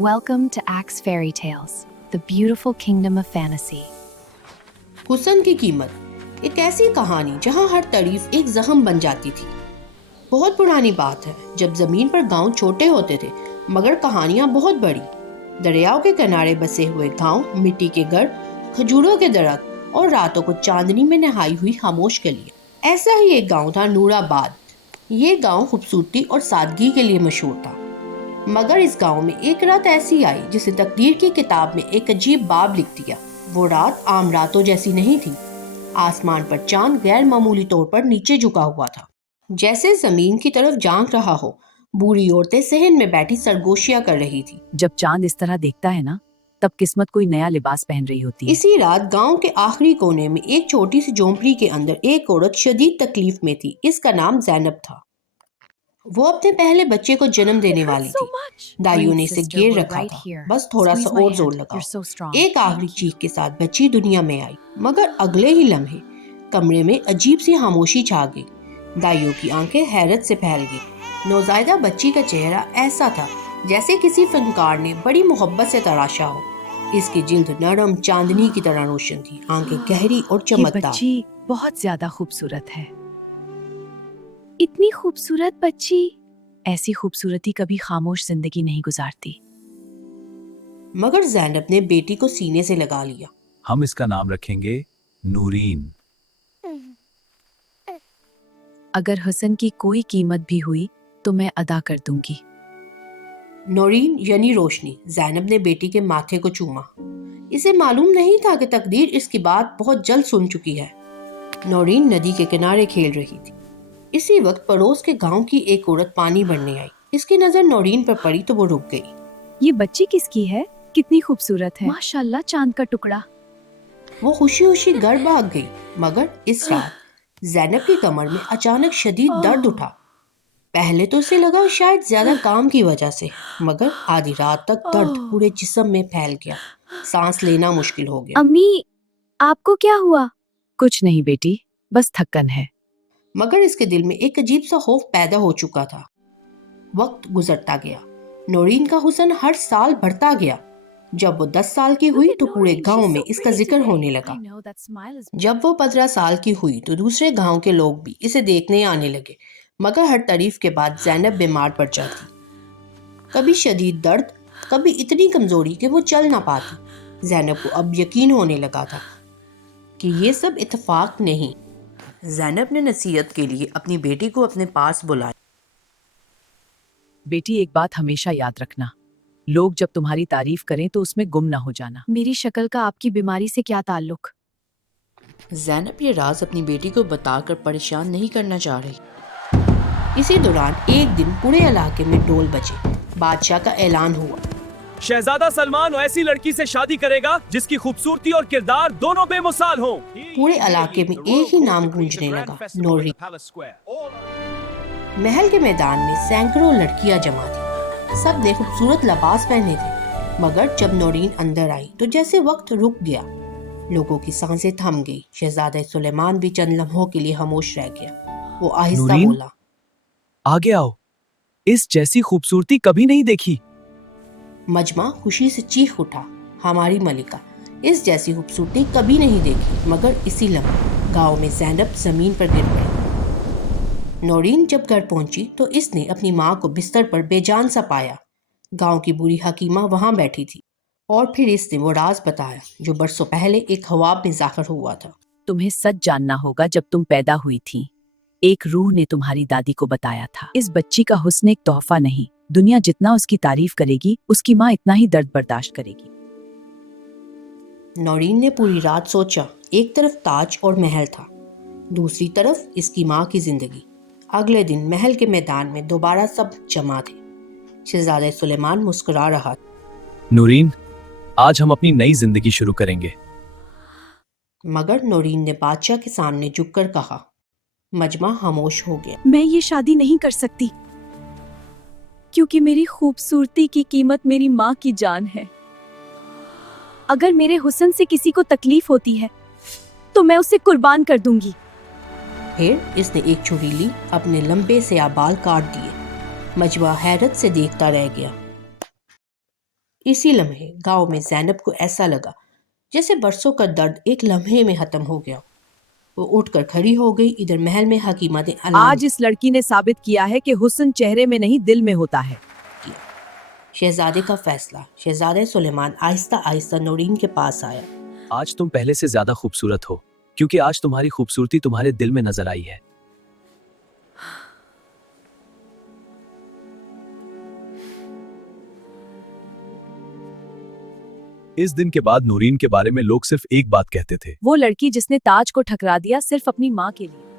Welcome to Axe Fairy Tales, the beautiful kingdom of fantasy. हुस्न की कीमत एक ऐसी कहानी जहां हर तारीफ एक जख्म बन जाती थी। बहुत पुरानी बात है जब जमीन पर गांव छोटे होते थे मगर कहानियां बहुत बड़ी। दरियाओं के किनारे बसे हुए गांव, मिट्टी के घर, खजूरों के दरख्त और रातों को चांदनी में नहाई हुई खामोश गलियां। ऐसा ही एक गांव था नूराबाद। ये गांव खूबसूरती और सादगी के लिए मशहूर था। मगर इस गांव में एक रात ऐसी आई जिसे तकदीर की किताब में एक अजीब बाब लिख दिया। वो रात आम रातों जैसी नहीं थी। आसमान पर चांद गैर मामूली तौर पर नीचे झुका हुआ था, जैसे जमीन की तरफ झांक रहा हो। बूढ़ी औरतें सहन में बैठी सरगोशियां कर रही थी। जब चांद इस तरह देखता है ना, तब किस्मत कोई नया लिबास पहन रही होती है। इसी रात गांव के आखिरी कोने में एक छोटी सी झोंपड़ी के अंदर एक औरत शदीद तकलीफ में थी। इसका नाम ज़ैनब था। वो अपने पहले बच्चे को जन्म देने वाली थी। दाइयों ने इसे घेर रखा था, बस थोड़ा सा और जोर लगाओ। एक आखिरी चीख के साथ बच्ची दुनिया में आई। मगर अगले ही लम्हे कमरे में अजीब सी खामोशी छा गई। दाइयों की आंखें हैरत से फैल गई। नौज़ायदा बच्ची का चेहरा ऐसा था जैसे किसी फनकार ने बड़ी मोहब्बत से तराशा हो। इसकी जिल्द नरम चांदनी की तरह रोशन थी, आंखें गहरी और ये चमकदार। बच्ची बहुत ज्यादा खूबसूरत है। इतनी खूबसूरत बच्ची। ऐसी खूबसूरती कभी खामोश जिंदगी नहीं गुजारती। मगर ज़ैनब ने बेटी को सीने से लगा लिया। हम इसका नाम रखेंगे नूरीन। अगर हुस्न की कोई कीमत भी हुई तो मैं अदा कर दूंगी। नौरीन यानी रोशनी। ज़ैनब ने बेटी के माथे को चूमा। इसे मालूम नहीं था कि तकदीर इसकी बात बहुत जल्द सुन चुकी है। नौरीन नदी के किनारे खेल रही थी। इसी वक्त पड़ोस के गांव की एक औरत पानी भरने आई। इसकी नजर नौरीन पर पड़ी तो वो रुक गई। ये बच्ची किसकी है? कितनी खूबसूरत है। माशाल्लाह, चांद का टुकड़ा। वो खुशी खुशी घर भाग गई। मगर इस रात ज़ैनब की कमर में अचानक शदीद दर्द उठा। पहले तो उसे लगा शायद ज्यादा काम की वजह से, मगर आधी रात तक दर्द पूरे जिस्म में फैल गया। सांस लेना मुश्किल हो गया। अम्मी, आपको क्या हुआ? कुछ नहीं बेटी, बस थक्कन है। मगर इसके दिल में एक अजीब सा खौफ पैदा हो चुका था। वक्त गुजरता गया। नौरीन का हुस्न हर साल बढ़ता गया। जब वो 10 साल की हुई तो पूरे गांव में इसका जिक्र होने लगा। जब वो 15 साल की हुई तो दूसरे गांव के लोग भी इसे देखने आने लगे। मगर हर तारीफ के बाद ज़ैनब बीमार पड़ जाती। कभी शदीद दर्द, कभी इतनी कमजोरी कि वो चल ना पाती। ज़ैनब को अब यकीन होने लगा था कि ये सब इत्तेफाक नहीं। ज़ैनब ने नसीहत के लिए अपनी बेटी को अपने पास बुलाया। बेटी, एक बात हमेशा याद रखना, लोग जब तुम्हारी तारीफ करें तो उसमें गुम ना हो जाना। मेरी शक्ल का आपकी बीमारी से क्या ताल्लुक? ज़ैनब ये राज अपनी बेटी को बताकर परेशान नहीं करना चाह रही। इसी दौरान एक दिन पूरे इलाके में ढोल बजे। बादशाह का ऐलान हुआ। शहजादा सलमान ऐसी लड़की से शादी करेगा जिसकी खूबसूरती और किरदार दोनों बेमिसाल हों। पूरे इलाके में एक ही नाम गूंजने लगा, नौरीन। महल के मैदान में सैकड़ों लड़कियां जमा थी। सब ने खूबसूरत लिबास पहने थे। मगर जब नौरीन अंदर आई तो जैसे वक्त रुक गया। लोगों की सांसें थम गई। शहजादा सुलेमान भी चंद लम्हों के लिए खामोश रह गया। वो आहिस्ता नूरीन? बोला, आगे आओ, इस जैसी खूबसूरती कभी नहीं देखी। मजमा खुशी से चीख उठा, हमारी मलिका, इस जैसी खूबसूरती कभी नहीं देखी। मगर इसी लम्हे गांव में ज़ैनब जमीन पर गिर पड़ी। नौरीन जब घर पहुंची तो इसने अपनी माँ को बिस्तर पर बेजान सा पाया। गांव की बूढ़ी हकीमा वहां बैठी थी और फिर इसने वो राज बताया जो बरसों पहले एक ख्वाब में ज़ाहिर हुआ था। तुम्हें सच जानना होगा, जब तुम पैदा हुई थी एक रूह ने तुम्हारी दादी को बताया था, इस बच्ची का हुस्न एक तोहफा नहीं, दुनिया जितना उसकी तारीफ करेगी उसकी माँ इतना ही दर्द बर्दाश्त करेगी। नौरीन ने पूरी रात सोचा। एक तरफ ताज और महल था, दूसरी तरफ इसकी माँ की जिंदगी। अगले दिन महल के मैदान में दोबारा सब जमा थे। शहजादा सुलेमान मुस्कुरा रहा था। नूरीन, आज हम अपनी नई जिंदगी शुरू करेंगे। मगर नौरीन ने बादशाह के सामने झुककर कहा। मजमा खामोश हो गया। मैं ये शादी नहीं कर सकती, क्योंकि मेरी खूबसूरती की कीमत मेरी माँ की जान है। अगर मेरे हुस्न से किसी को तकलीफ होती है तो मैं उसे कुर्बान कर दूंगी। फिर इसने एक छुरी ली, अपने लंबे से बाल काट दिए। मजमा हैरत से देखता रह गया। اسی لمحے گاؤں میں زینب کو ایسا لگا جیسے برسوں کا درد ایک لمحے میں ختم ہو گیا. وہ اٹھ کر کھڑی ہو گئی. ادھر محل میں حکیمہ نے اعلان آج اس لڑکی نے ثابت کیا ہے کہ حسن چہرے میں نہیں دل میں ہوتا ہے. کیا. شہزادے کا فیصلہ. شہزادہ سلیمان آہستہ آہستہ نورین کے پاس آیا. آج تم پہلے سے زیادہ خوبصورت ہو کیونکہ آج تمہاری خوبصورتی تمہارے دل میں نظر آئی ہے. اس دن کے بعد نورین کے بارے میں لوگ صرف ایک بات کہتے تھے. وہ لڑکی جس نے تاج کو ٹھکرا دیا صرف اپنی ماں کے لیے.